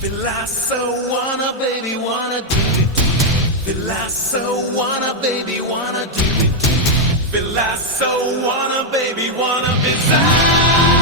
Feel I so wanna, baby, wanna do it. Feel I so wanna, baby, wanna do it. Feel I so wanna, baby, wanna be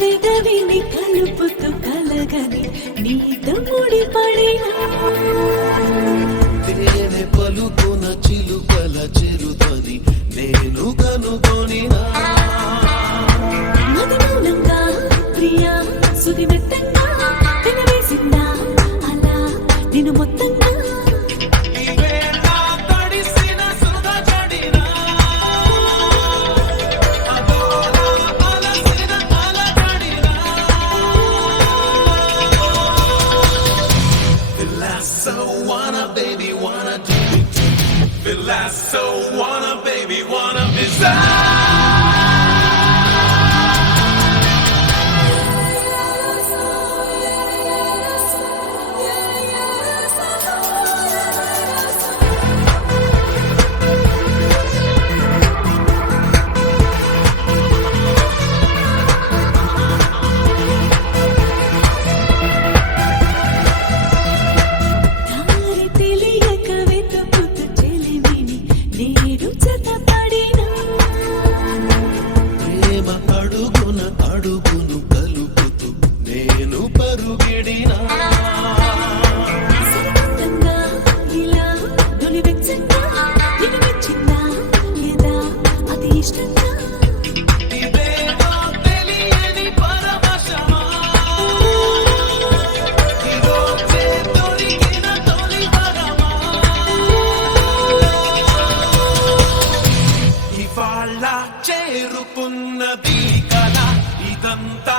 పెదవిని కలుపుతూ కలగని నీతో ముడిపడిన తేనె పలుకున చిలుకల చిరుతని నేను కనుగొనినా మధురంగా ప్రియా సుదిమెత్తంగా వినవేసిందా అలా నేను మొత్తంగా Feel I so wanna, baby, wanna be అడుగును కలుపుతూ నేను పరుగెడినా ఇలా తొలివెచ్చంగా వినిపించిందా లేదా అది ఇష్టంగా ఇదేదో తెలియని పరవశమా ఈరోజే దొరికిన తొలి వరమా ఇవాళ చేరుకున్నది కదా ఇదంతా